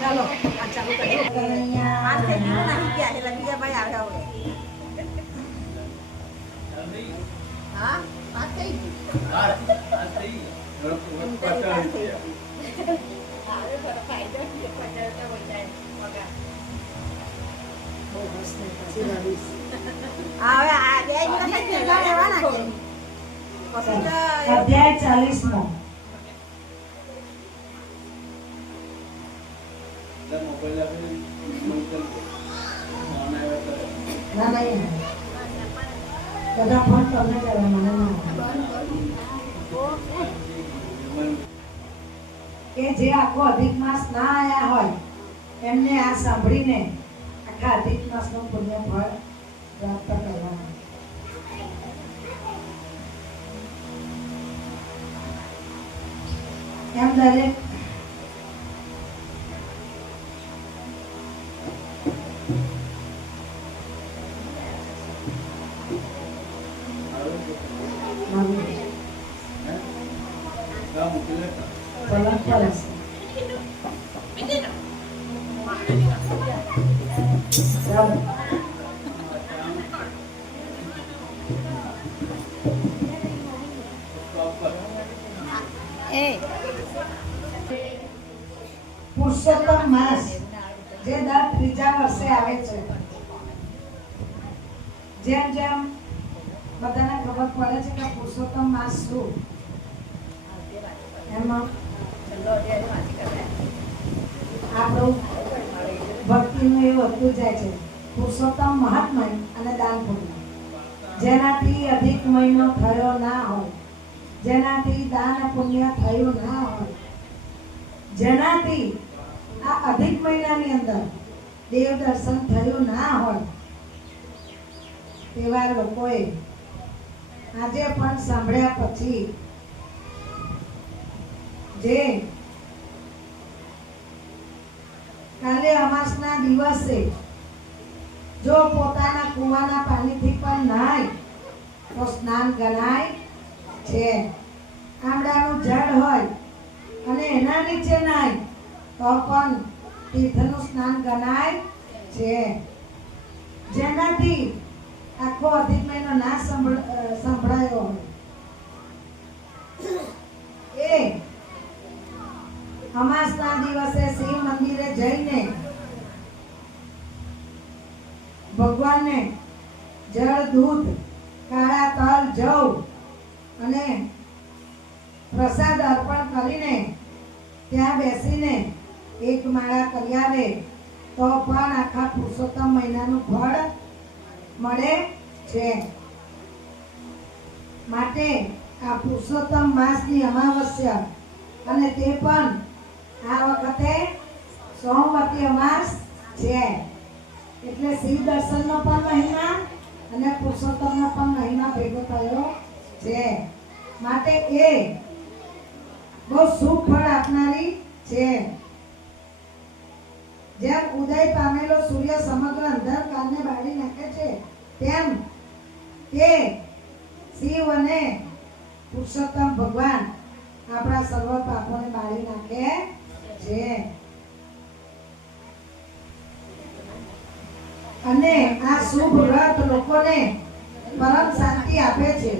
ચાલો આ ચાલુ કરજો આ તે નહીં ગયા એટલે બીજા ભાઈ આવ્યા હોય હા વાત થઈ ગઈ હા થઈ ગઈ અરે પર ફાયદો છે પચાસ તો બોલાય પગા બહુ મસ્ત સિરાવીસ હવે આ બે દિવસ કેટલા લેવાના છે પછી અધ્યાય 40 માં મોબાઈલ આપે ના ના બધા ફોન તમને કરવા મને કે જે આખો અધિક માસ ના આયા હોય એમને આ સાંભળીને આખા અધિક માસનું પુણ્ય ફળ પ્રાપ્ત કરવાનું એમ દરેક પુરુષોત્તમ માસ જે દર ત્રીજા વર્ષે આવે છે જેમ જેમ બધાને ખબર પડે છે કે પુરુષોત્તમ માસ શું એમાં આપણું ભક્તિનું એવું વધતું જાય છે પુરુષોત્તમ મહાત્મય અને દાન પુણ્ય જેનાથી અધિક મહિનો થયો ના હોય જેનાથી દાન પુણ્ય થયું ના હોય જેનાથી આ અધિક મહિનાની અંદર દેવ દર્શન થયું ના હોય તેવા લોકોએ આજે પણ સાંભળ્યા પછી જે કાલે અમાસના દિવસે જો પોતાના કુવાના પાણીથી પણ નાય તો સ્નાન ગણાય છે આમળાનું ઝાડ હોય અને એના નીચે નાય તો પણ તીર્થનું સ્નાન ગણાય છે જેનાથી આખો અધિક મહિનો ના સંભળાયો હોય એ અમાસના દિવસે શિવ મંદિરે જઈને ભગવાનને જળ દૂધ કાળા તલ જવ અને પ્રસાદ અર્પણ કરીને ત્યાં બેસીને એક માળા કરી આવે તો પણ આખા પુરુષોત્તમ મહિનાનું ફળ મળે છે માટે આ પુરુષોત્તમ માસની અમાવસ્યા અને તે પણ આ વખતે સોમવતી અમાસ છે એટલે શિવ દર્શનનો પણ મહિમા અને પુરુષોત્તમનો પણ મહિમા ભેગો થયો છે માટે એ બહુ શુભ ફળ આપનારી છે જેમ ઉદય પામેલો સૂર્ય સમગ્ર અંધકારને બાળી નાખે છે તેમ તે શિવ અને પુરુષોત્તમ ભગવાન આપણા સર્વ પાપોને બાળી નાખે છે અને આ શુભ વ્રત લોકોને પરમ શાંતિ આપે છે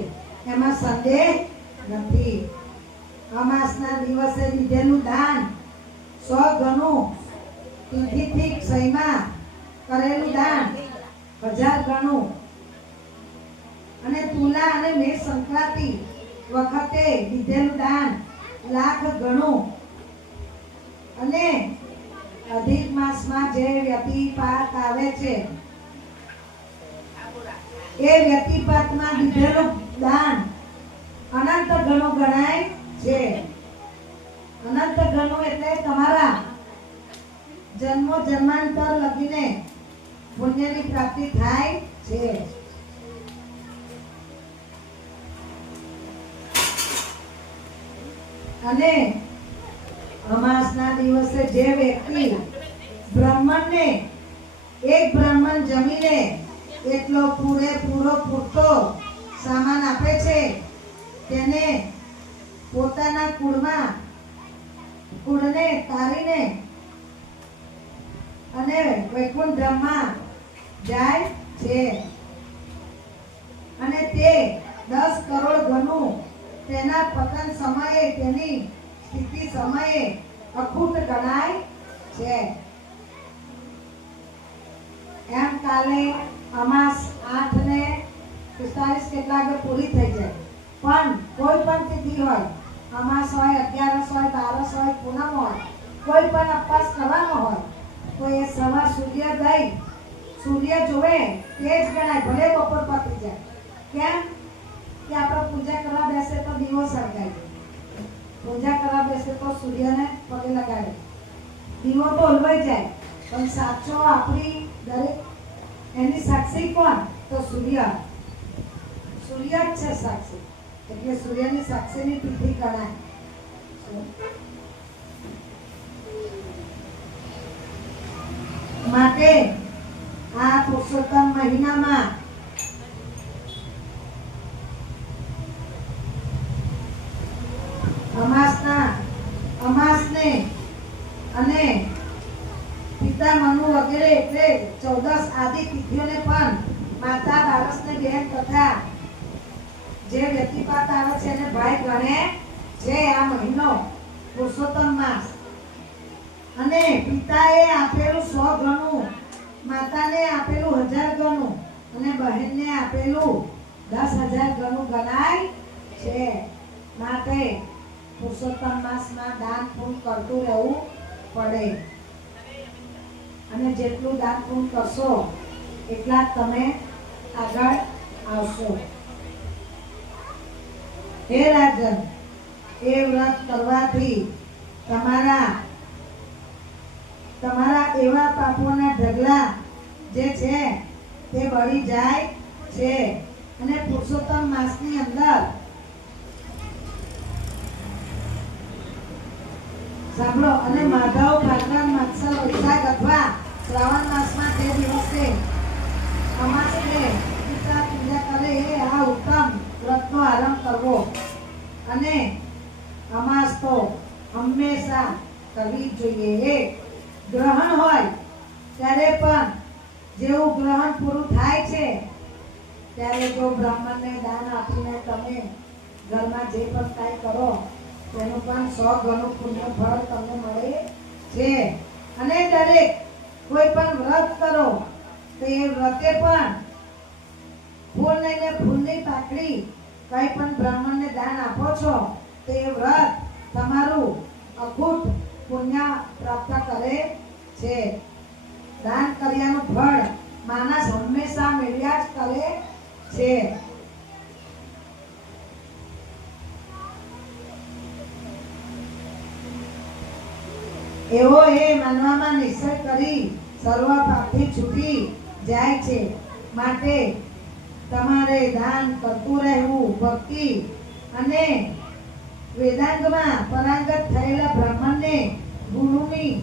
એમાં સંદેહ નથી અમાસના દિવસે દીધેલું દાન 100 ગણું તિથિથી ક્ષયમાં કરેલું દાન 1000 ગણું અને તુલા અને મેષ સંક્રાંતિ વખતે દીધેલું દાન 1,00,000 ગણું અને અધિક માસમાં જે વ્યતિપાત આવે છે એ વ્યતિપાતમાં દીધેલું દાન અનંત ગણું ગણાય છે અનંત ગણું એટલે તમારા જન્મો જન્માંતર લગીને પુણ્યની પ્રાપ્તિ થાય છે અને અમાસના દિવસે જે વ્યક્તિ બ્રાહ્મણને એક બ્રાહ્મણ જમીને એટલો પૂરતો સામાન આપે છે તેને પોતાના કુળને તારીને અને વૈકુંઠ ધામમાં જાય છે અને તે 10 કરોડ ગણું તેના પતન સમયે તેની સ્થિતિ સમયે અખૂટ ગણાય છે. એમ કાલે અમાસ 8:45 કેટલાકે પૂરી થઈ જાય, પણ કોઈ પણ તિથિ હોય, અમાસ હોય, 11 હોય, 12 હોય, પૂનમ હોય, કોઈ પણ ઉપવાસ કરવાનો હોય તો એ સવાર સૂર્ય જોવે તે જ ગણાય, ભલે બપોર પતી જાય. કેમ કે આપણે પૂજા કરવા બેસે તો દીવો સળગાય, પૂજા કરવા બેસે તો સૂર્યને પગે લગાડે, દીવો તો ઓલવાઈ જાય, પણ સાચો આપણી દરેક એની સાક્ષી કોણ? તો સૂર્ય જ છે સાક્ષી, એટલે સૂર્યની સાક્ષીની તિથિ ગણાય. માટે આ પુરુષોત્તમ મહિનામાં અમાસને અને પિતા મનુ વગેરે એટલે 14 આદિ તિથિઓને પણ માતા બારસને બેન તથા જે વ્યતિપાત આવે છે એને ભાઈ ગણે છે. આ મહિનો પુરુષોત્તમ માસ, અને પિતાએ આપેલું 100 ગણું, માતાને આપેલું 1000 ગણું અને બહેનને આપેલું 10,000 ગણું ગણાય છે. માટે પુરુષોત્તમ માસમાં દાન પુણ્ય કરતું રહેવું પડે, અને જેટલું દાન પુણ્ય કરશો એટલા તમે આગળ આવશો. હે રાજન, એ વ્રત કરવાથી તમારા એવા પાપોના ઢગલા જે છે તે બળી જાય છે. અને પુરુષોત્તમ માસની અંદર સાંભળો, અને માધવ ફાલ્ગુન મત્સર વૈશાખ અથવા શ્રાવણ માસમાં તે દિવસે અમાસને પિતા પૂજા કરે એ આ ઉત્તમ વ્રતનો આરંભ કરવો. અને અમાસ તો હંમેશા કરવી જોઈએ. એ ગ્રહણ હોય ત્યારે પણ જેવું ગ્રહણ પૂરું થાય છે ત્યારે જો બ્રાહ્મણને દાન આપીને તમે ઘરમાં જે પણ કાંઈ કરો તેનું પણ 100 ગણું પુણ્ય ફળ તમને મળે છે. અને દરેક કોઈ પણ વ્રત કરો તો એ વ્રતે પણ ફૂલ લઈને ફૂલની પાકડી કઈ પણ બ્રાહ્મણને દાન આપો છો તો એ વ્રત તમારું અખૂટ પુણ્ય પ્રાપ્ત કરે છે. દાન કર્યાનું ફળ માણસ હંમેશા મેળવ્યા જ કરે છે. એવો એ માનવામાં નિશ્ચય કરી સર્વ પાપથી છૂટી જાય છે. માટે તમારે દાન કરતું રહેવું. ભક્તિ અને વેદાંગમાં પરાંગત થયેલા બ્રાહ્મણને ગુરુની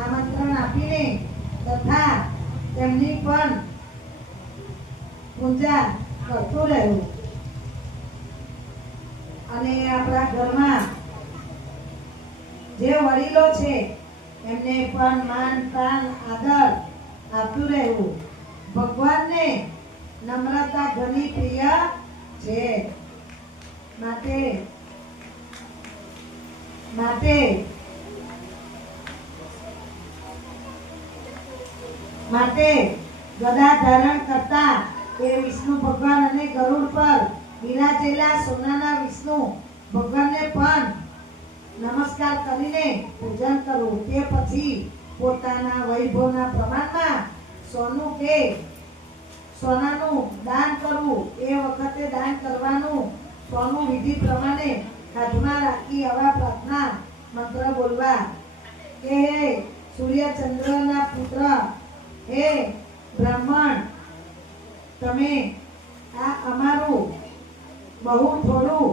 આમંત્રણ આપીને તથા તેમની પણ પૂજા કરતું રહેવું. અને આપણા ઘરમાં જે વડીલો છે એમને પણ માન પ્રાણ આદર આપતું રહેવું. ભગવાનને નમ્રતા ઘણી પ્રિય છે. માટે ગદા ધારણ કરતા એ વિષ્ણુ ભગવાન અને ગરુડ પર બિરાજેલા સોનાના વિષ્ણુ ભગવાનને પણ નમસ્કાર કરીને પૂજન કરવું. તે પછી પોતાના વૈભવના પ્રમાણમાં સોનાનું દાન કરવું. એ વખતે દાન કરવાનું સોનું વિધિ પ્રમાણે હાથમાં રાખી આવા પ્રાર્થના મંત્ર બોલવા કે હે સૂર્યચંદ્રના પુત્ર, હે બ્રાહ્મણ, તમે આ અમારું બહુ થોડું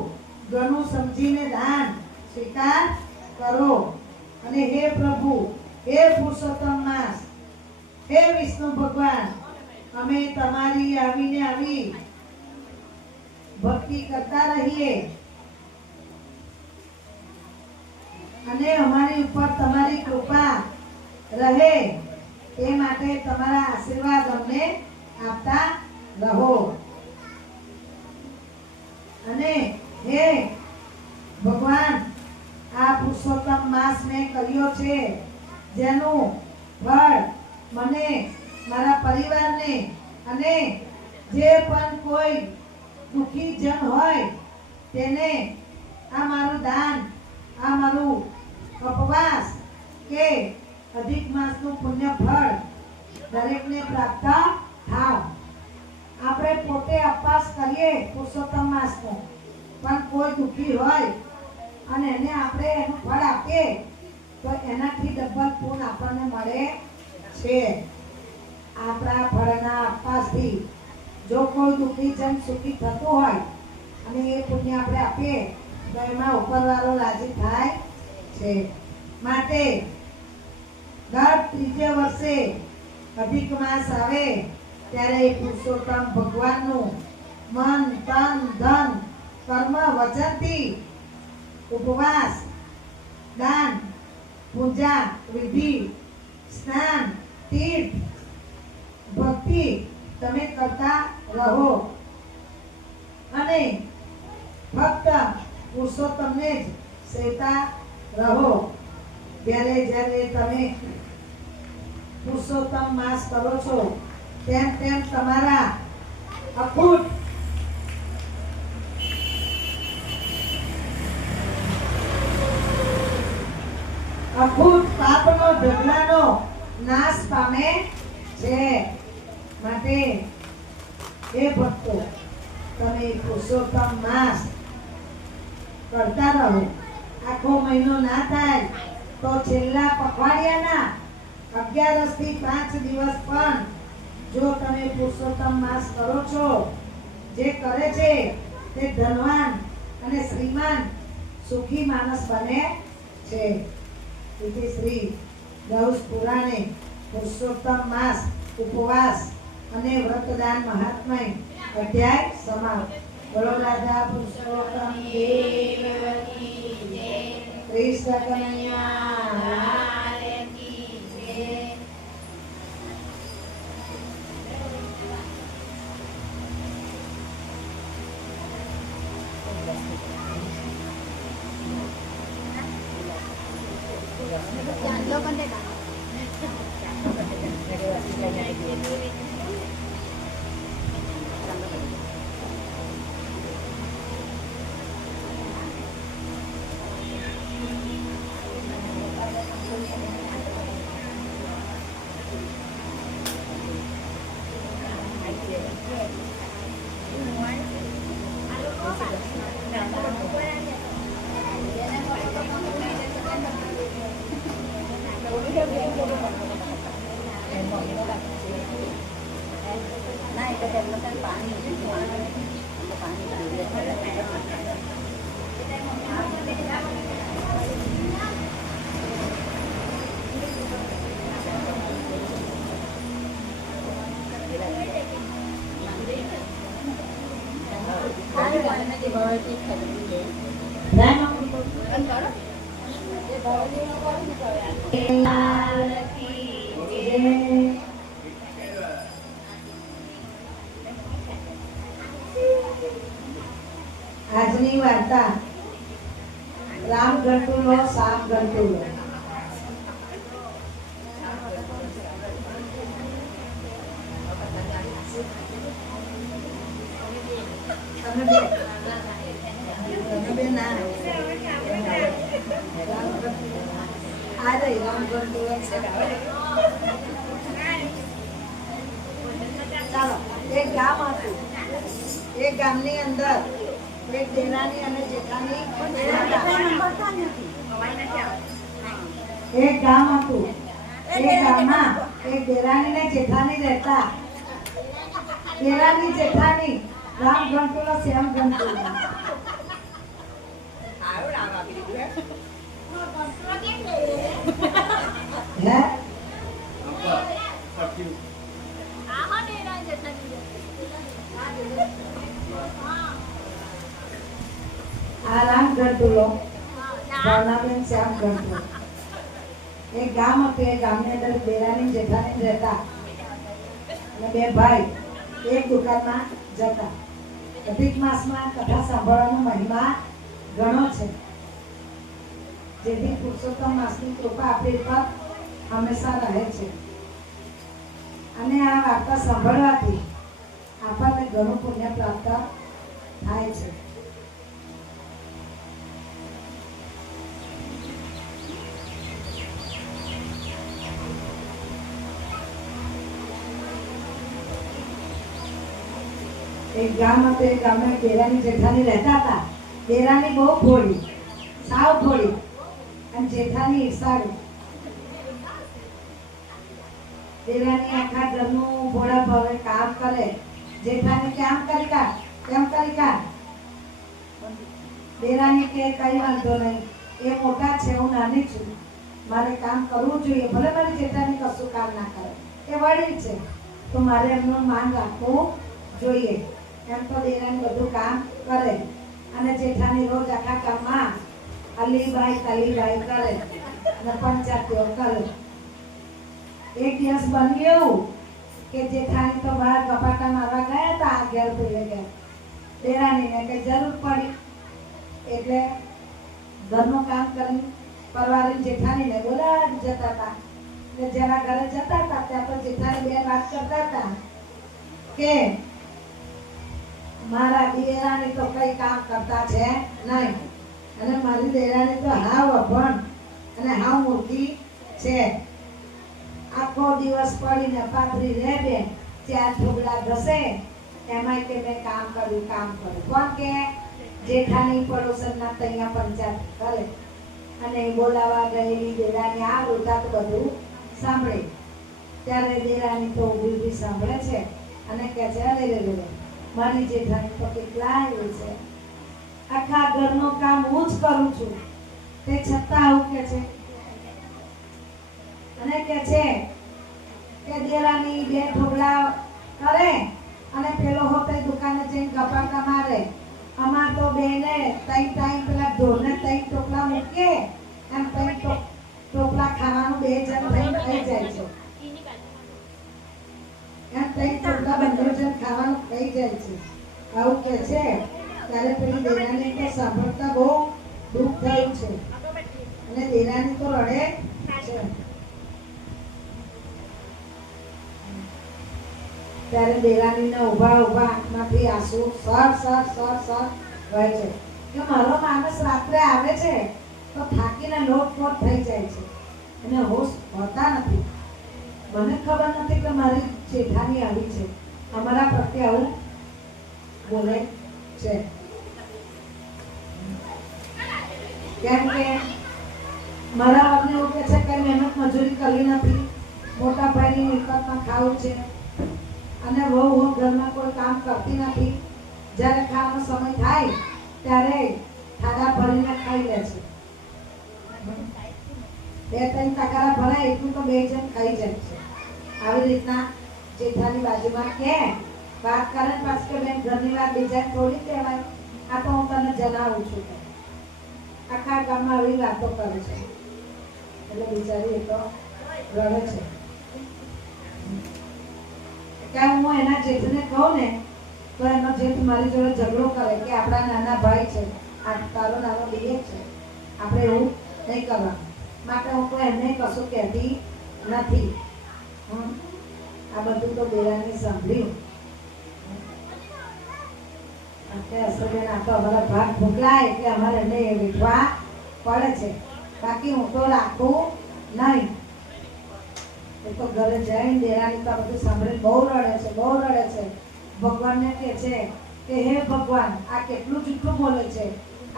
ઘણું સમજીને દાન સ્વીકાર કરો. અને હે પ્રભુ, હે પુરુષોત્તમ માસ, હે વિષ્ણુ ભગવાન, અમે તમારી આવીને આવી ભક્તિ કરતા રહીએ અને અમારી ઉપર તમારી કૃપા રહે તે માટે તમારા આશીર્વાદ અમને આપતા રહો. અને હે ભગવાન, આ પુરુષોત્તમ માસ મેં કર્યો છે, જેનું ફળ મને, મારા પરિવારને અને જે પણ કોઈ દુઃખી જન હોય તેને આ મારું દાન, આ મારું ઉપવાસ કે અધિક માસનું પુણ્ય ફળ દરેકને પ્રાપ્ત થાવ. આપણે પોતે ઉપવાસ કરીએ પુરુષોત્તમ માસનો, પણ કોઈ દુઃખી હોય અને એને આપણે એનું ફળ આપીએ તો એનાથી ડબલ પુણ્ય આપણને મળે છે. આપણા ફળના ઉપવાસથી જો કોઈ દુઃખી જન સુખી થતું હોય અને એ પુણ્ય આપણે આપીએ તો એમાં ઉપરવાળો રાજી થાય છે. માટે દર ત્રીજે વર્ષે અધિક માસ આવે ત્યારે પુરુષોત્તમ ભગવાનનું મન, તન, ધન, કર્મ, વચનથી ઉપવાસ, દાન, પૂજા, વિધિ, સ્નાન, તીર્થ, ભક્તિ તમે કરતા રહો અને ફક્ત પુરુષોત્તમને જ સેવતા રહો. જ્યારે તમે પુરુષોત્તમ માસ કરો છો તેમ તમારા અખૂટ પાપનો ઢગલાનો નાશ પામે છે. માટે એ ભક્તો, તમે પુરુષોત્તમ માસ કરતા રહો. આખો મહિનો ના થાય તો છેલ્લા પખવાડિયાના 11 થી 5 દિવસ પણ જો તમે પુરુષોત્તમ માસ કરો છો, જે કરે છે તે ધનવાન અને શ્રીમાન સુખી માણસ બને છે. તેથી શ્રી ગૌસ પુરાણે પુરુષોત્તમ માસ, ઉપવાસ અને વ્રતદાન મહાત્મય અધ્યાય સમાપ્ત. બોલો રાધા પુરુષોત્તમ દેવકી જય. કૃષ્ણ કનૈયા કી જય. આજની વાર્તા રામ ગંટુલો સામ ગંટુલો. ચાલો, એક ગામ હતું. એક ગામની અંદર એક દેરાની અને જેઠાણી એક ગામ હતું. એ ગામમાં એક દેરાની ને જેઠાણી રહેતા. દેરાની જેઠાણી રામ ગંટુલો શ્યામ ગંટુલો. હે ગઢુલો ભાવનાબેન શ્યામ ગઢુલો એક ગામ હતું. એ ગામની અંદર દેરાણી જેઠાણી રહેતા અને બે ભાઈ એક દુકાનમાં જતા. અધિક માસમાં કથા સાંભળવાનો મહિમા ઘણો છે, જેથી પુરુષોત્તમ માસની કૃપા આપણી પર હંમેશા રહે છે. અને આ વાર્તા સાંભળવાથી આપણને ઘણું પુણ્ય પ્રાપ્ત થાય છે. એક ગામ હતું. એ ગામમાં દેરાણી જેઠાણી રહેતા હતા. દેરાણી બહુ ભોળી, સાવ ભોળી, અને જેઠાણી ઈર્ષાળુ. દેરાણી આખા ઘરનું ભોળા ભાવે કામ કરે. જેઠાણી કે આમ કરી કાઢ, તેમ કરી કાઢ. દેરાણી કે કઈ વાંધો નહીં, એ મોટા છે, હું નાની છું, મારે કામ કરવું જોઈએ. ભલે મારી જેઠાણી કશું કામ ના કરે, એ વડીલ છે, તો મારે એમનું માન રાખવું જોઈએ. એમ તો દેરાણી બધું કામ કરે અને જેઠાણી રોજ આખા કામમાં અલીબાઈ તલીબાઈ કરે અને પંચાયતીઓ કરે. એક દિવસ બન્યું એવું કે જેઠાણી તો બહાર કપાટા મારવા ગયા હતા, ઘેર ભૂલે ગયા. દેરાણીને કઈ જરૂર પડી એટલે ઘરનું કામ કરી પરવારી જેઠાણીને બોલાવી જતા હતા. એટલે જેના ઘરે જતા હતા ત્યાં તો જેઠાણી બે વાત કરતા હતા કે મારા દેરાણી તો કઈ કામ કરતા છે નહીં, અને મારી દેરાણી તો હાવ અભણ અને હાવ મૂર્ખી છે. આખો દિવસ પડીને પાથરી રહે બે, 4 ઢોકળા ઘસે, એમાંય કે મેં કામ કર્યું. કોણ કે જેઠાણી પડોશના તૈયા પંચાયત કરે અને બોલાવા ગયેલી દેરાણી આ રોતા તો બધું સાંભળે. ત્યારે દેરાણી તો ઊભી સાંભળે છે અને કહે છે અરે મારી જેઠાણી તો કેટલા એવું છે, આખા ઘરનું કામ હું જ કરું છું, તે છતાં આવું કે છે. અને કે છે કે દેરાણી 2 ઢોકળા કરે અને પેલો હોતે દુકાને જઈને ગપાટા મારે. અમાર તો બેને 3 ટાઈમ પેલા ઢોરને 3 ટોપલા મૂકે, એમ 3 ટોપલા ખાવાનું 2 જણ થઈને થઈ જાય છે. એમ 3 ટોપલા બંને જણ ખાવાનું થઈ જાય છે, આવું કે છે. ત્યારે પેલી દેરાણી તો સાંભળતા બહુ દુઃખ થયું છે અને દેરાણી તો રડે છે. ત્યારે દેરાણીને ઊભા આંખમાંથી આંસુ સર વહે છે કે મારો માણસ રાત્રે આવે છે તો થાકીને લોટપોટ થઈ જાય છે અને હોશ હોતા નથી. મને ખબર નથી કે મારી જેઠાણી આવી છે, અમારા પ્રત્યે આવું બોલે છે. કેમ કે મારા વગને એવું કે છે કઈ મહેનત મજૂરી કરી નથી, મોટા ભાઈની મિલકતમાં ખાવું છે અને વહુ ઘરમાં કોઈ કામ કરતી નથી. જ્યારે ખાવાનો સમય થાય ત્યારે થાળા ભરીને ખાઈ લે છે. 2-3 ટકારા ભરાય એટલું તો 2 જણ ખાઈ જાય છે. આવી રીતના જેઠાની બાજુમાં કે વાત કરે પાછું કે બેન ઘરની વાત બીજાને થોડી કહેવાય, આ તો હું તને જણાવું છું. આખા ગામમાં આવી વાતો કરે છે એટલે બિચારી એ તો રડે છે. કે હું એના જેઠને કહું ને તો એનો જેઠ મારી જોડે ઝઘડો કરે કે આપણા નાના ભાઈ છે, આ તારો નાનો દિયર છે, આપણે એવું નહીં કરવાનું, માટે હું કોઈ એમને કશું કહેતી નથી. આ બધું તો દેરાણી સાંભળ્યું. અસરબેન આ તો અમારા ભાગ ભોગલાય એટલે અમારે એમને વેઠવા પડે છે, બાકી હું તો રાખું નહીં. એ તો ઘરે જઈને દેરાણી તો બધું સાંભળીને બહુ રડે છે. ભગવાનને કહે છે કે હે ભગવાન, આ કેટલું જૂઠું બોલે છે,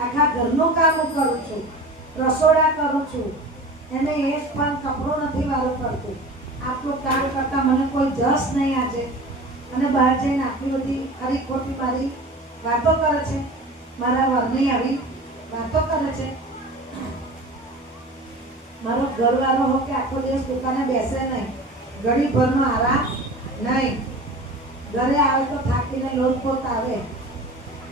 આખા ઘરનું કામ હું કરું છું, રસોડા કરું છું, એને એક પણ કપડો નથી વાળો પડતું, આટલું કામ કરતા મને કોઈ જસ નહીં આજે, અને બહાર જઈને આટલી બધી ખરી ખોટી મારી વાતો કરે છે, મારા વરની આવી વાતો કરે છે. મારો ઘરવાળો હો કે આખો દિવસ દુકાને બેસે નહીં, ઘડી ભરનો આરામ નહીં, ઘરે આવે તો થાકીને લોટપોટ આવે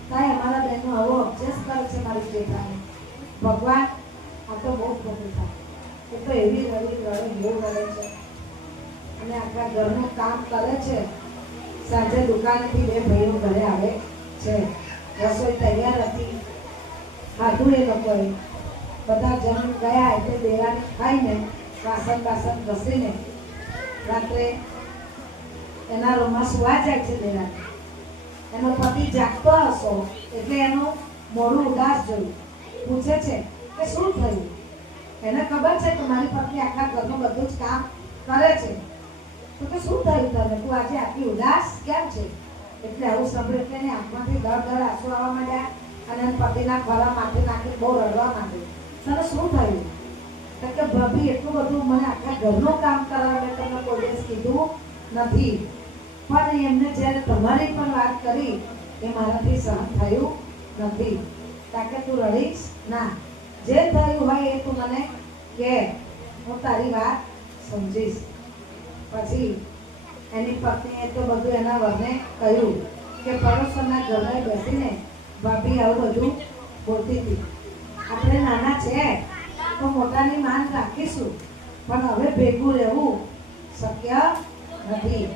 તાય અમારા બહેનો આવો અભ્યાસ કરે છે મારી જેઠાણી. ભગવાન આ તો બહુ ખોટું થાય. એ તો એવી રડી રડે બહુ રડે છે અને આખા ઘરનું કામ કરે છે. સાંજે દુકાનેથી બે ભાઈઓ ઘરે આવે છે. રસોઈ તૈયાર હતી, ખાધું એ લોકોએ, બધા જમીન ગયા એટલે દેરાની ખાઈને વાસણ ઘસીને રાત્રે એના રૂમમાં સુવા જાય છે દેરાની. એનો પતિ જાગતો હશો એટલે એનું મોઢું ઉદાસ જોયું. પૂછે છે કે શું થયું? એને ખબર છે કે મારી પત્ની આખા ઘરનું બધું જ કામ કરે છે. તો કે શું થયું તને? તું આજે આટલી ઉદાસ કેમ છે? એટલે આવું સાંભળ્યું એટલે એની આંખમાંથી દર આંસુ આવવા માંડ્યા અને પતિના ખોળા માથે નાખી બહુ રડવા માંડ્યું. તને શું થયું? તો કે ભાભી એટલું બધું મને આખા ઘરનું કામ કરાવે તમે કોઈ દિવસ કીધું નથી, પણ એમને જ્યારે તમારી પણ વાત કરી એ મારાથી સહન થયું નથી. તાકે તું રડીશ ના, જે થયું હોય એ તું મને કે, હું તારી વાત સમજીશ. પછી એની પત્નીએ તો બધું એના વરને કહ્યું કે પડોશના ઘરે બેસીને ભાભી આવું બધું બોલતી હતી. આપણે નાના છે તો મોટાની માન રાખીશું, પણ હવે ભેગું રહેવું શક્ય નથી.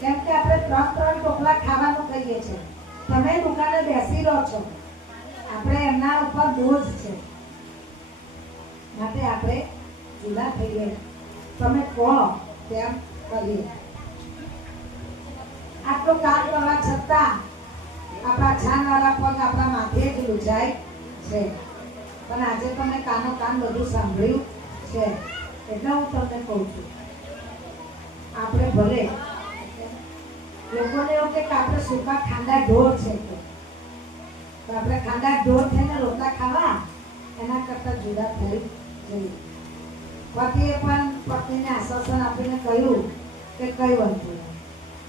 કેમ કે આપણે 3 ટોપલા ખાવાનું કહીએ છીએ, તમે દુકાને બેસી રહો છો, આપણે એમના ઉપર બોજ છે. માટે આપણે જુદા થઈએ, તમે કહો તેમ કરીએ. આટલું કામ કરવા છતાં આપણા છાનવાળા પગ આપણા માથે જ લૂછાય છે. પણ આજે તમે કાનો કાન બધું સાંભળ્યું છે એટલે હું તમને કહું છું, આપણે ભલે લોકોને એવું કે આપણે સૂકા ખાંડા ઢોર છે, તો આપણે ખાંડા ઢોર થઈને રોટલા ખાવા એના કરતાં જુદા થઈ જઈએ. પતિએ પણ પત્નીને આશ્વાસન આપીને કહ્યું કે કઈ વાંધો નહીં,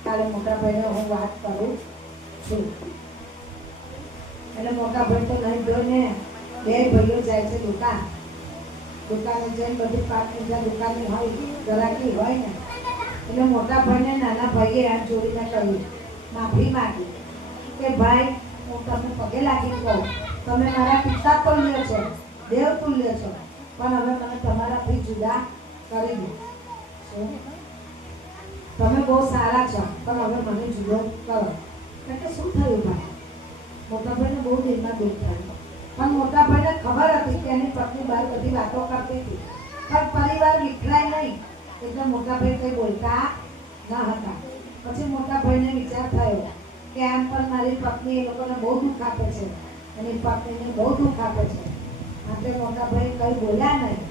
કાલે મોટા ભાઈને હું વાત કરું છું. એટલે મોટા ભાઈ તો નહીં જોઈને બે ભાઈઓ જાય છે દુકાને જઈને બધી પાકની જ્યાં દુકાનની હોય ગરાકી હોય ને એટલે મોટા ભાઈને નાના ભાઈએ હાથ જોડીને કહ્યું, માફી માંગી કે ભાઈ હું તમને પગે લાગી કહું, તમે મારા પિતા તુલ્ય છો, દેવ તુલ્ય છો, પણ હવે મને તમારાથી જુદા કરી દો. તમે બહુ સારા છો પણ હવે મને જુદો કરો. એટલે શું થયું ભાઈ? મોટા ભાઈને બહુ દિલમાં દુઃખ થયું, પણ મોટા ભાઈને ખબર હતી કે એની પત્ની બહાર બધી વાતો કરતી હતી, પણ પરિવાર વિખરાય નહીં એટલે મોટા ભાઈ કંઈ બોલતા ન હતા. પછી મોટા ભાઈને વિચાર થયો કે આમ પણ મારી પત્ની એ લોકોને બહુ દુઃખ આપે છે, એની પત્નીને બહુ દુઃખ આપે છે. માટે મોટા ભાઈ કંઈ બોલ્યા નહીં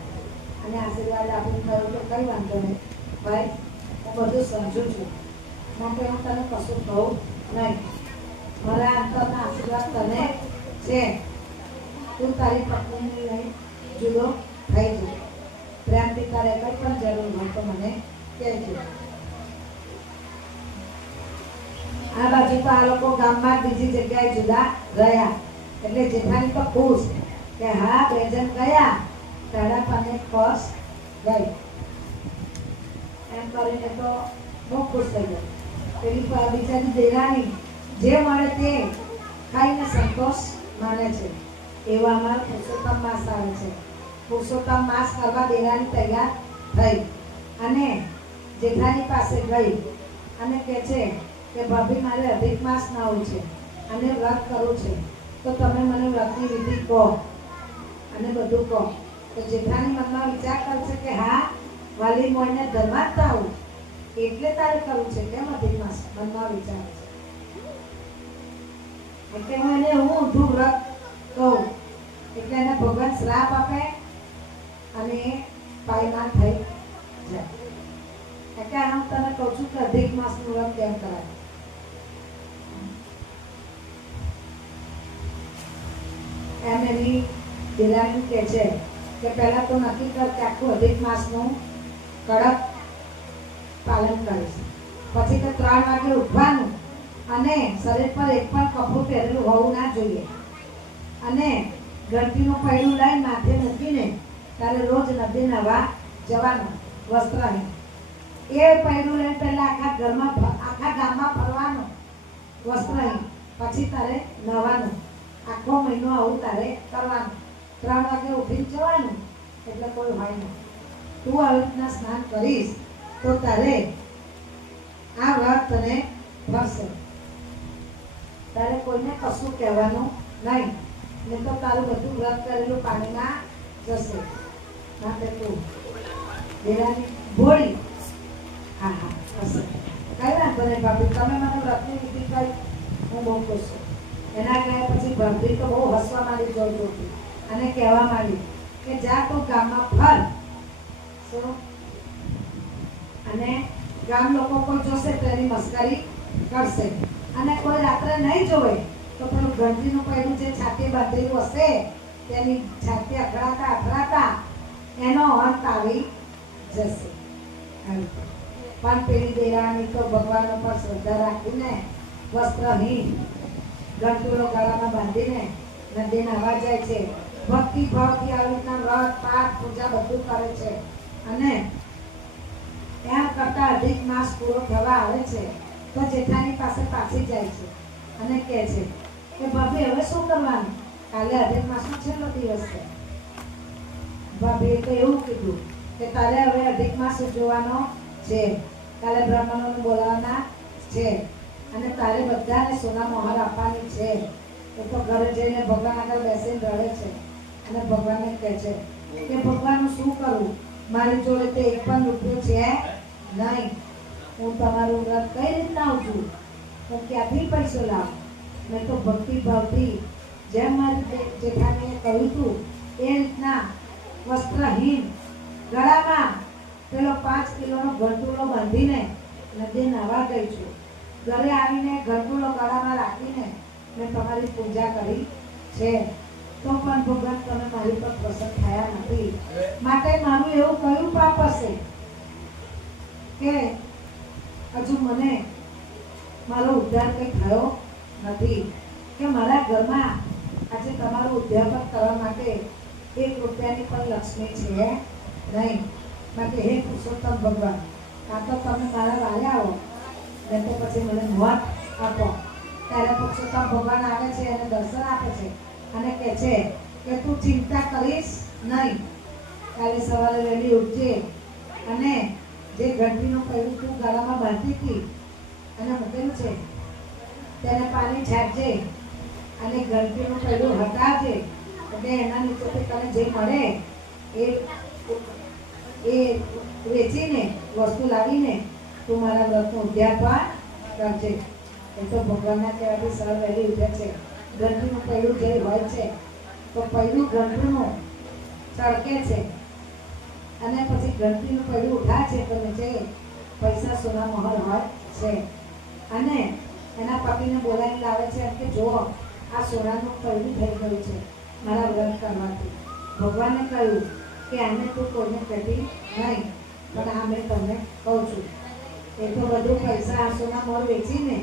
અને આશીર્વાદ આપીને કહ્યું કે કંઈ વાંધો નહીં ભાઈ, હું બધું સમજુ છું, માટે હું તને કશું કહું નહીં. મારા અંતરના આશીર્વાદ તને છે, તું તારી પત્નીને લઈ જુદો થઈ જજો. પ્રેમથી તારે કંઈ પણ જરૂર હોય તો મને કહેજો. આ બાજુ તો આ લોકો ગામમાં બીજી જગ્યાએ જુદા રહ્યા એટલે જેઠાણી તો ખુશ કે હા 2 જણ ગયા તારા પાને ખસ ગઈ એમ કરીને તો બહુ ખુશ થઈ ગયો. પેલી બિચારી દેરાણી જે મળે તે ખાઈને સંતોષ માને છે. એવામાં પુરુષોત્તમ માસ આવે છે. પુરુષોત્તમ માસ કરવા દેરાણી તૈયાર થઈ અને જેઠાણી પાસે ગઈ અને કહે છે કે ભાભી મારે અધિક માસ નાવું છે અને વ્રત કરવું છે, તો તમે મને વ્રતની વિધિ કહો અને બધું કહો. તો જેઠાણી મનમાં વિચાર કરશે કે હા વાલી મોઈને ધર્માર્થ આવું એટલે તારે કરવું છે કેમ અધિક માસ, મનમાં વિચાર છે. એટલે હું એને ઊંધું વ્રત કહું એટલે એને ભગવાન શ્રાપ આપે અને પાયમાન થઈ જાય. એટલે હું તને કહું છું કે અધિક માસનું વ્રત કેમ કરાય. એમ એની દિલાની કહે છે કે પહેલા તો નક્કી કર કે આખું અધિક માસનું કડક પાલન કરીશ, પછી તો 3 વાગે ઉઠવાનું અને શરીર પર એક પણ કપડું પહેરેલું હોવું ના જોઈએ અને ઘંટીનું પૈડું લઈને માથે મૂકીને તારે રોજ નદી નવા જવાનું વસ્ત્રહીન. એ પૈડું લઈને પહેલા આખા ગામમાં ફરવાનું વસ્ત્રહીન પછી તારે નવાનું આખો મહિનો આવું તારે કરવાનું 3 વાગે ઉઠીને જવાનું એટલે કોઈ હોય નહીં તું આવી રીતના સ્નાન કરીશ તો તારે આ વ્રત તને ફળશે તારે કોઈને કશું કહેવાનું નહીં ને તો તારું બધું વ્રત કરેલું પાણીમાં જશે માટે તું દેરાની ભોળી હા હશે કઈ વાંધો નહીં ભાભી તમે મને વ્રતની વિધિ કરી હું બહુ ખુશ છું એના ગયા પછી ભરતી તો બહુ હસવા માંડી જોઈ અને કહેવા માંડી કે જા તું ગામમાં ફર શું અને ગામ લોકો કોઈ જોશે તો એની મસ્કરી કરશે અને કોઈ રાત્રે નહીં જોવે તો પેલું ગંજીનું પહેલું જે છાતી બાંધેલું હશે તેની છાતી અખડાતા એનો અંત આવી જશે પણ પેલી દેરાણી તો ભગવાન ઉપર શ્રદ્ધા રાખીને વસ્ત્રહીન ગંટુલો ગળામાં બાંધીને નદી નાહવા જાય છે ભક્તિ ભાવથી આવી રીતના વ્રત પાઠ પૂજા બધું કરે છે અને એમ કરતા અધિક માસ પૂરો થવા આવે છે તો જેઠાની પાસે પાછી જાય છે અને કહે છે કે ભાભી હવે શું કરવાનું કાલે અધિક માસનો છેલ્લો દિવસ છે ભાભીએ તો એવું કીધું કે તારે હવે અધિક માસ ઉજવવાનો છે કાલે બ્રાહ્મણોને બોલાવવાના છે અને તારે બધાને સોના મોહર આપવાની છે એ તો ઘરે જઈને ભગવાન આગળ બેસીને રડે છે અને ભગવાનને કહે છે કે ભગવાન હું શું કરું મારી જોડે તો એક પણ રૂપિયો છે નહીં હું તમારું વ્રત કઈ રીતના ઉજવું હું ક્યાંથી પૈસો લાવું મેં તો ભક્તિ ભાવથી જેમ મારી જેઠાણીએ કહ્યું હતું એ રીતના વસ્ત્રહીન ગળામાં પેલો 5 કિલોનો ઘંટુલો બાંધીને નદી નાહવા ગઈ છું ઘરે આવીને ઘંટુલો ગળામાં રાખીને મેં તમારી પૂજા કરી છે તો પણ ભગવાન તમે મારી પર પ્રસન્ન થયા નથી માટે મારું એવું કયું પાપ હશે કે હજુ મને મારો ઉદ્ધાર કંઈ થયો નથી કે મારા ઘરમાં આજે તમારું ઉદ્ધાર કરવા માટે 1 રૂપિયાની પણ લક્ષ્મી છે નહીં માટે હે પુરુષોત્તમ ભગવાન આ તો તમે મારા વાલ્યા આવો ને તો પછી મને મોત આપો ત્યારે પુરુષોત્તમ ભગવાન આવે છે અને દર્શન આપે છે અને કહે છે કે તું ચિંતા કરીશ નહીં કાલે સવારે વહેલી ઉઠજે અને જે ઘંટીનું પહેલું તું ગળામાં બાંધી હતી અને મૂકેલું છે તેને પાણી છાંટજે અને ઘંટીનું પહેલું હટાવજે એટલે એના નીચેથી તને જે મળે એ વેચીને વસ્તુ લાવીને તું મારા વ્રતનો ઉદ્યાપન કરજે એ તો ભગવાનના કહેવાથી સવાર વહેલી ઉઠે છે ઘંટીનું પહેલું જે હોય છે તો પહેલું ઘંટીનું ચડકે છે અને પછી ઘંટીનું પહેલું ઉઠા છે તો નીચે પૈસા સોના મહોર હોય છે અને એના પતિને બોલાવીને લાવે છે કે જો આ સોનાનું પહેલું થઈ ગયું છે મારા વ્રત કરવાથી ભગવાને કહ્યું કે આને તું કોઈને કહેતી નહીં પણ આ મેં તમને કહું છું એ તો બધું પૈસા આ સોના મોર વેચીને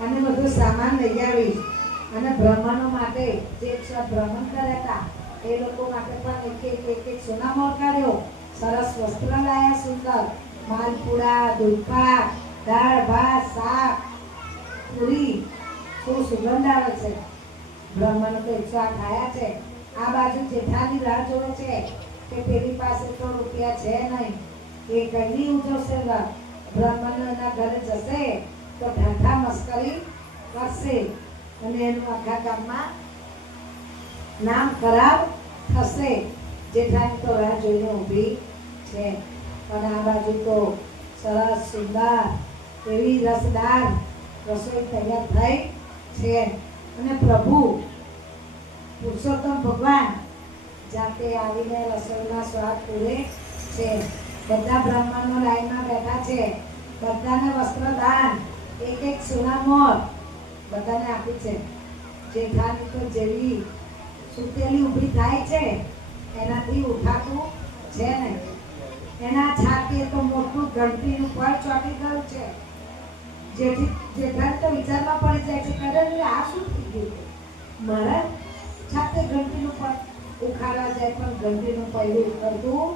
અને બધું સામાન લઈ આવીશ અને બ્રાહ્મણો માટે જે ભ્રમણ કર્યા હતા એ લોકો માટે પણ એક સોના મોર કાઢ્યો સરસ વસ્ત્ર લાયા સુંદર માલપુડા દૂધપાક દાળ ભાત શાક પૂરી શું સુગંધ આવે છે બ્રાહ્મણો તો 108 આયા છે આ બાજુ જેઠાની રાહ જોવે છે કે પેલી પાસે તો રૂપિયા છે નહીં એ કઈ ઉજવશે બ્રાહ્મણ એના ઘરે જશે તો ઠાઠા મસ્કરી કરશે અને એનું આખા ગામમાં નામ ખરાબ થશે જેઠાની તો રાહ જોઈને ઊભી છે પણ આ બાજુ તો સરસ સુંદર એવી રસદાર રસોઈ તૈયાર થઈ છે અને પ્રભુ પુરુષોત્તમ ભગવાન જાતે આવીને રસોઈના સ્વાદ પૂરે છે બધા બ્રાહ્મણો લાઈનમાં બેઠા છે બધાને વસ્ત્રદાન એક સોના મોર બધાને આપી છે જેઠાની તો જેવી સુતેલી ઊભી થાય છે એનાથી ઉઠાતું છે નહીં એના છાતીએ તો મોટું ઘંટીનું પડ ચોંટી ગયું છે જેઠાણી તો વિચારમાં પડી જાય છે કે આ શું થઈ ગયું મારા છાતે ઘંટીનું પડ ઉખાડવા જાય પણ ઘંટીનું પહેલું ઉખડતું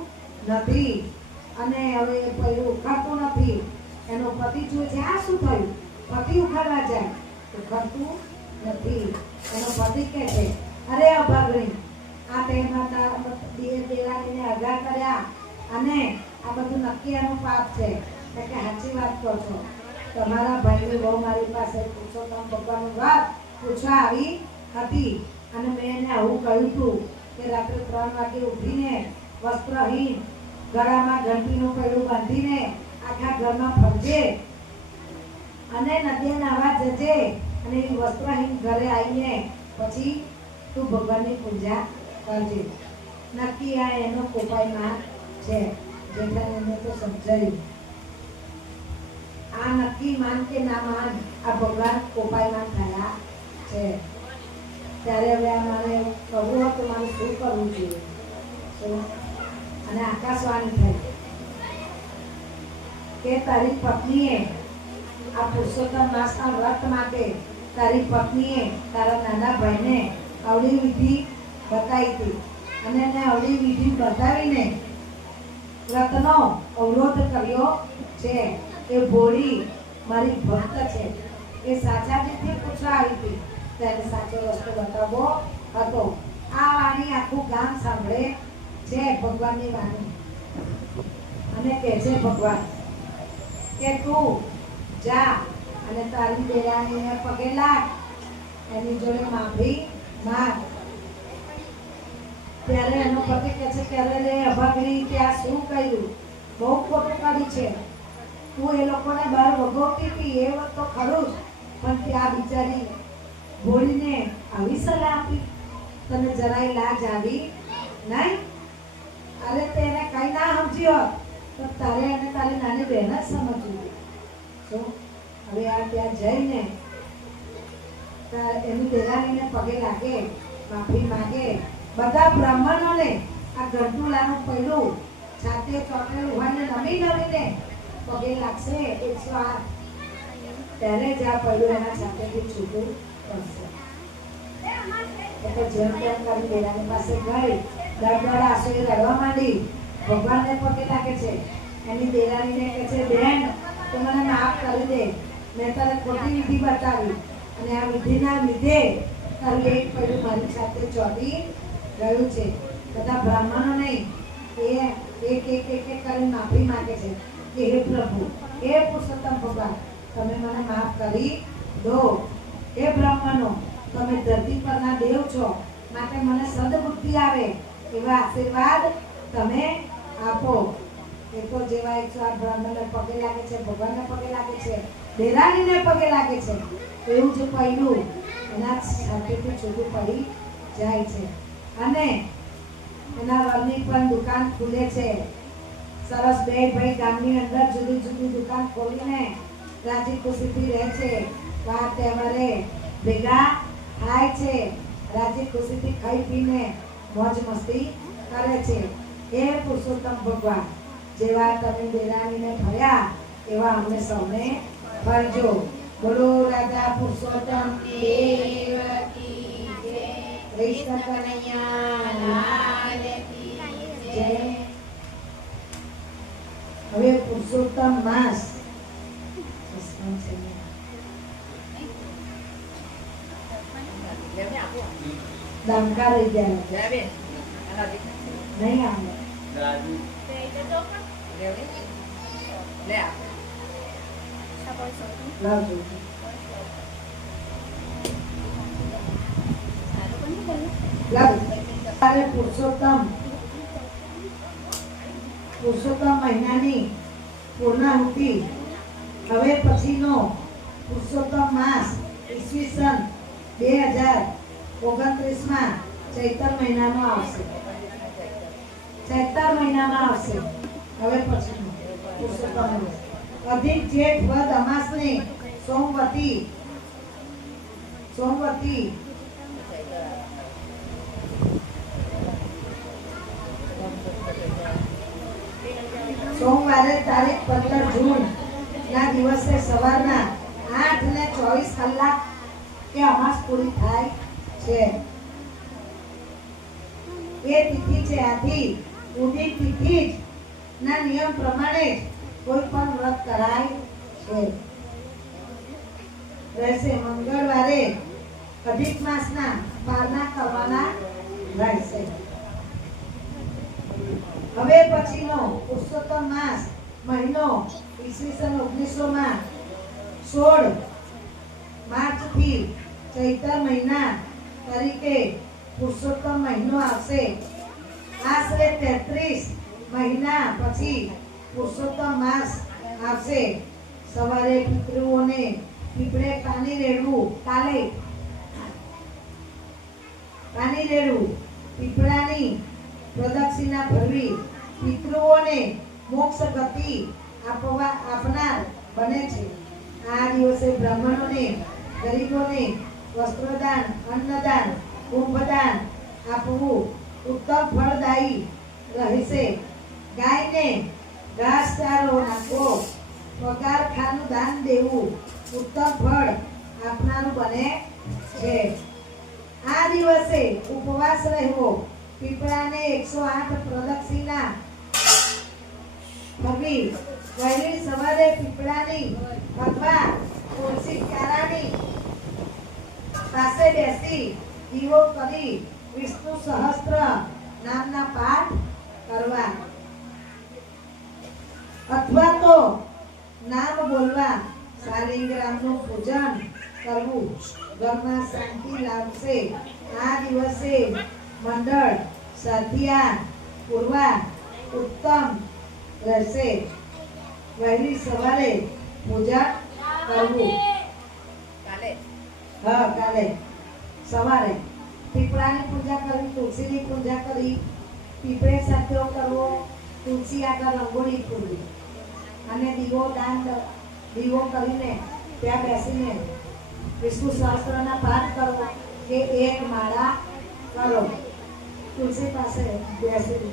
નથી અને હવે એ પહેલું ઉખાડતું નથી એનો પતિ જુએ છે આ શું થયું પતિ ઉખાડવા જાય ઉખાડતું નથી. એનો પતિ કહે છે, અરે અભાગણી, આ તે માતા દેરાણીને અઘા કર્યા અને આ બધું નક્કી એનું પાપ છે. એટલે કે સાચી વાત કહો છો. તમારા ભાઈની બહુ મારી પાસે પુરુષોત્તમ ભગવાનની વાત પૂછવા આવી હતી અને મેં એને આવું કહ્યું હતું કે રાત્રે 3 વાગે ઉઠીને વસ્ત્રહીન ગળામાં ઘંટીનું પૈડું બાંધીને આખા ઘરમાં ફરજે અને નદીએ નાહવા જજે અને એ વસ્ત્રહીન ઘરે આવીને પછી તું ભગવાનની પૂજા કરજે. નક્કી આ એનો કોપાઈમાં છે. જેઠાણીને તો સમજાયું. આ નક્કી માન કે ના માન, આ ભગવાન કોપાઈમાં થયા છે. ત્યારે હવે આ મારે કહું હોય તો મારે શું કરવું જોઈએ? અને આકાશવાણી થઈ કે તારી પત્નીએ આ પુરુષોત્તમ માસના વ્રત માટે તારી પત્નીએ તારા નાના ભાઈને અવળી વિધિ બતાવી હતી અને એને અવળી વિધિ બતાવીને વ્રતનો અવરોધ કર્યો છે. એ ભોળી મારી ભક્ત છે. એ સાચાજીથી પૂછવા આવી હતી તેને સાચો રસ્તો બતાવવો હતો. આ વાણી આખું ગામ સાંભળે છે ભગવાનની વાણી અને કહે છે ભગવાન કે તું જા અને તારી દેરાણીને પગે લાગ, એની જોડે માફી માંગ. ત્યારે એનો પતિ કહે છે કે અરે રે અભાગણી, ત્યાં શું કર્યું? બહુ ખોટું કર્યું છે. તું એ લોકોને બહાર ભોગવતી હતી એ વખત તો ખરું જ, પણ ત્યાં બિચારી ભોળીને આવી સલાહ આપી, તને જરાય લાજ આવી નહીં? અરે તેને કઈ ના સમજ્યો તો તારે અને તારી નાની બહેન જ સમજવું. શું હવે આ ત્યાં જઈને એની દેરાણીને પગે લાગે, માફી માંગે. બધા બ્રાહ્મણોને આ ગરટુલાનું પૈડું છાતે ચોટેલું હોય ને નમી નમીને પગે લાગશે 108. ત્યારે જ આ પૈડું એના છાતેથી છૂટું પડશે. એટલે જેમ તેમ કરી દેરાણી પાસે ગઈ, દરદરા આંસુએ રડવા માંડી, ભગવાનને પગે લાગે છે. એની દેરાણીને કહે છે, બેન તું મને માફ કરી દે, મેં તને ખોટી વિધિ બતાવી અને આ વિધિના લીધે તારું એક પૈડું મારી સાથે ચોટી ગયું છે. બધા બ્રાહ્મણો નહીં એક કરીને માફી માંગે છે કે હે પ્રભુ, હે પુરુષોત્તમ ભગવાન, તમે મને માફ કરી દો. હે બ્રાહ્મણો, તમે ધરતી પરના દેવ છો, માટે મને સદબુદ્ધિ આવે એવા આશીર્વાદ તમે આપો. એ તો જેવા 108 બ્રાહ્મણને પગે લાગે છે, ભગવાનને પગે લાગે છે, દેરાણીને પગે લાગે છે, એવું જ પૈડું એના સાથેથી છૂટું પડી જાય છે. અને એના વરની પણ દુકાન ખુલે છે. સરસ બે ભાઈ ગામની અંદર જુદી જુદી દુકાન ખોલીને રાજી ખુશીથી રહે છે. વાર તહેવારે ભેગા થાય છે, રાજી ખુશીથી ખાઈ પીને મોજ મસ્તી કરે છે. હે પુરુષોત્તમ ભગવાન, જેવા તમે દેરાણીને ફર્યા એવા અમને સૌને ફરજો. બોલો રાજા પુરુષોત્તમ દેવ કી જય. કૃષ્ણ કનૈયા લાલ કી જય. હવે પુરુષોત્તમ માસ દામકા રહી ગયા નહીં આવે. પુરુષોત્તમ મહિનાની પૂર્ણાહુતિ હવે પછીનો પુરુષોત્તમ માસ ઈસવીસન 2029 ચૈત્ર મહિનામાં આવશે. ચૈત્ર મહિનામાં આવશે હવે પછીનો પુરુષોત્તમ માસ. અધિક જેઠ વદ અમાસને સોમવતી સોમવારે તારીખ 15 જૂન ના દિવસે સવારના 8:24 કે અમાસ પૂરી થાય છે. એ તિથિ છે. આથી ઉદી તિથિ ના નિયમ પ્રમાણે કોઈ પણ વ્રત કરાય છે. રહેશે મંગળવારે અધિક માસના પારણા કરવાના રહેશે. હવે પછીનો પુરુષોત્તમ માસ મહિનો ઈસવીસન 1900 16 માર્ચથી ચૈત્ર મહિના તરીકે પુરુષોત્તમ મહિનો આવશે. આશરે 33 મહિના પછી પુરુષોત્તમ માસ આવશે. સવારે પિતૃઓને પીપળે પાણી રેડવું, પાણી રેડવું, પીપળાની પ્રદક્ષિણા ભરવી પિતૃઓને મોક્ષ ગતિ આપનાર બને છે. આ દિવસે બ્રાહ્મણોને, ગરીબોને વસ્ત્રદાન, અન્નદાન, કુંભદાન આપવું ઉત્તમ ફળદાયી રહેશે. ગાયને ઘાસચારો નાખવો, પગારખાનું દાન દેવું ઉત્તમ ફળ આપનારું બને છે. આ દિવસે ઉપવાસ રહેવો, પીપળાને 108 પ્રદક્ષિણા કરવી, વહેલી સવારે પીપળાની અથવા તુલસી ક્યારાની પાસે બેસી દીવો કરી વિષ્ણુ સહસ્ત્ર નામના પાઠ કરવા અથવા તો નામ બોલવા. શાલિગ્રામનું પૂજન કરવું ઘરમાં શાંતિ લાવશે. આ દિવસે મંડળ સાધ્યા પૂરવા ઉત્તમ રહેશે. વહેલી સવારે પૂજા કરવું. કાલે સવારે પીપળાની પૂજા કરવી, તુલસીની પૂજા કરી, પીપળે સાધ્યો કરવો, તુલસી આગળ રંગોળી પૂરવી અને દીવો કરીને ત્યાં બેસીને વિષ્ણુ સહસ્ત્રના પાઠ કરો કે એક માળા કરો. તુલસી પાસે બેસીને,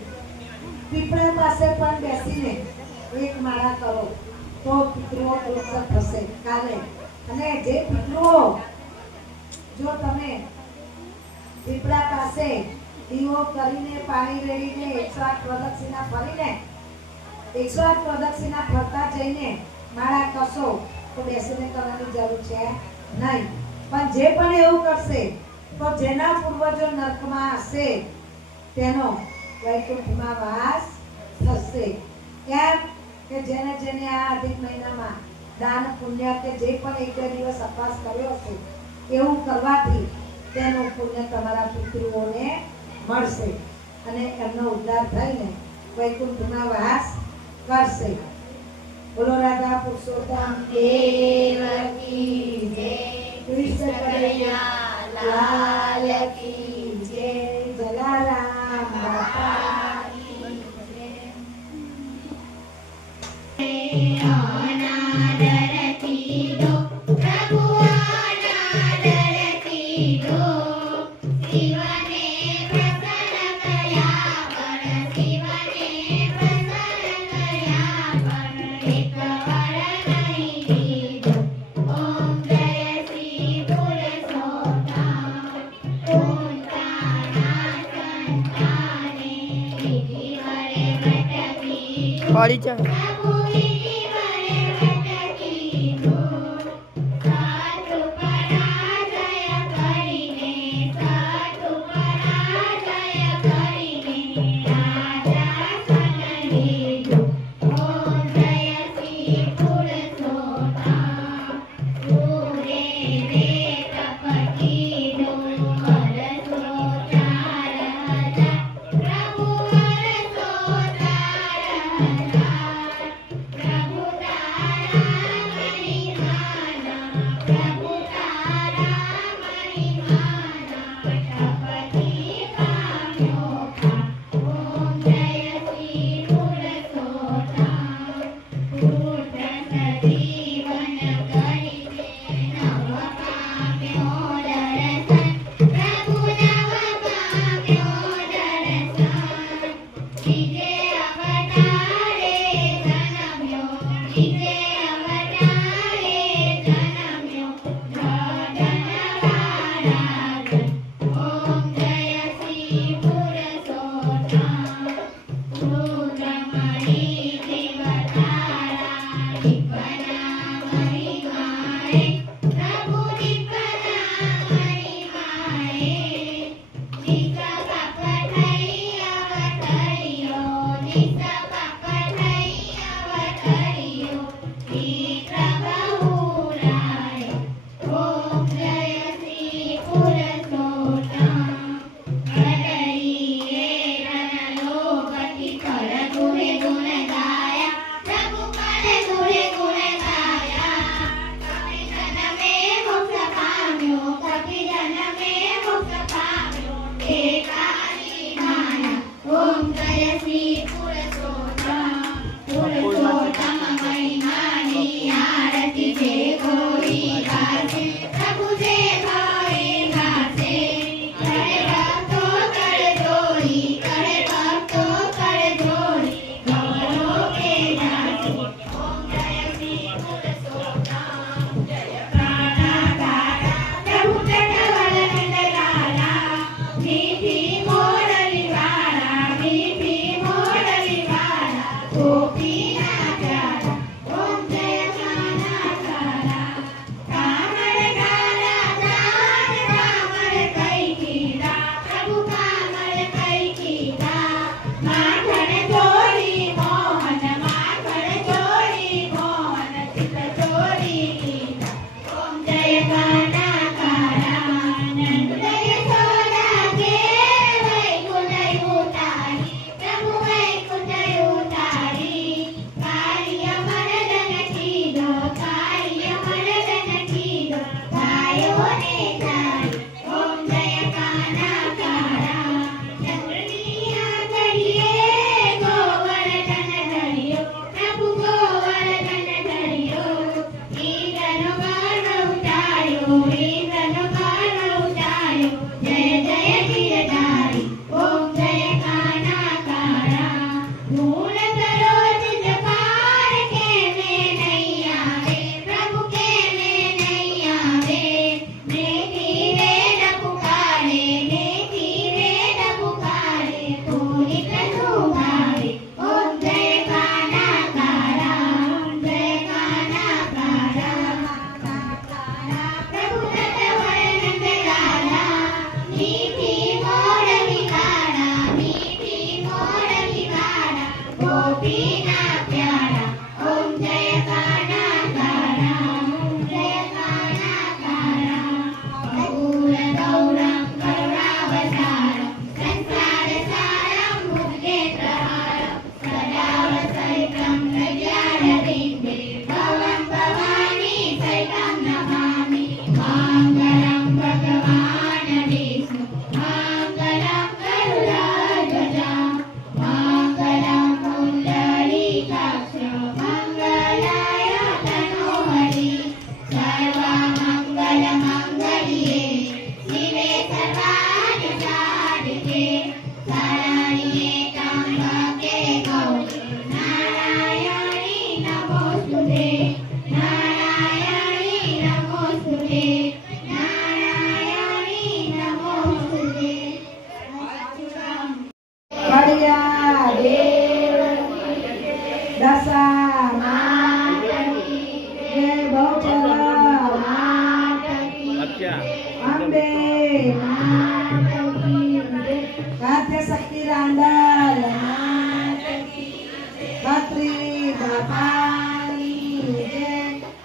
પીપળા પાસે પણ બેસીને એક માળા કરો તો પિતૃઓ તૃપ્ત થશે કાલે. અને જે પિતૃઓ જો તમે પીપળા પાસે દીવો કરીને, પાણી રેડીને 108 પ્રદક્ષિણા ફરીને 108 પ્રદક્ષિણા ફરતા જઈને માળા કરશો તો બેસીને કરવાની જરૂર છે નહીં. પણ જે પણ એવું કરશે તો જેના પૂર્વજો નરકમાં હશે તેનો વૈકુંઠમાં વાસ થશે. કેમ કે જેને આ અધિક મહિનામાં દાન પુણ્ય કે જે પણ 1-2 દિવસ ઉપવાસ કર્યો હશે એવું કરવાથી તેનું પુણ્ય તમારા પિતૃઓને મળશે અને એમનો ઉદ્ધાર થઈને વૈકુંઠમાં વાસ કરશે. બોલો રાધા પુરુષોત્તમ દેવ કી જય, કૃષ્ણ કનૈયા લાલ કી જય, જલારામ બાપા કી જય. Pode já.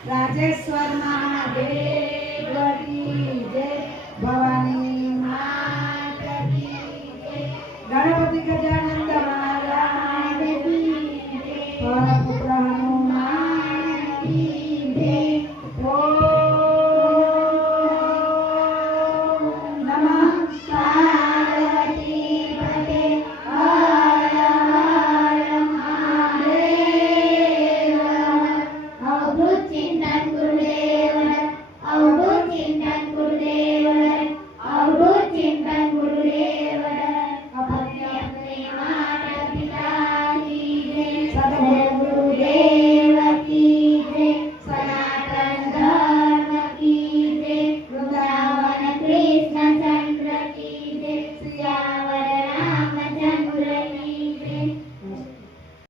રાજેશ્વર મહાદેવ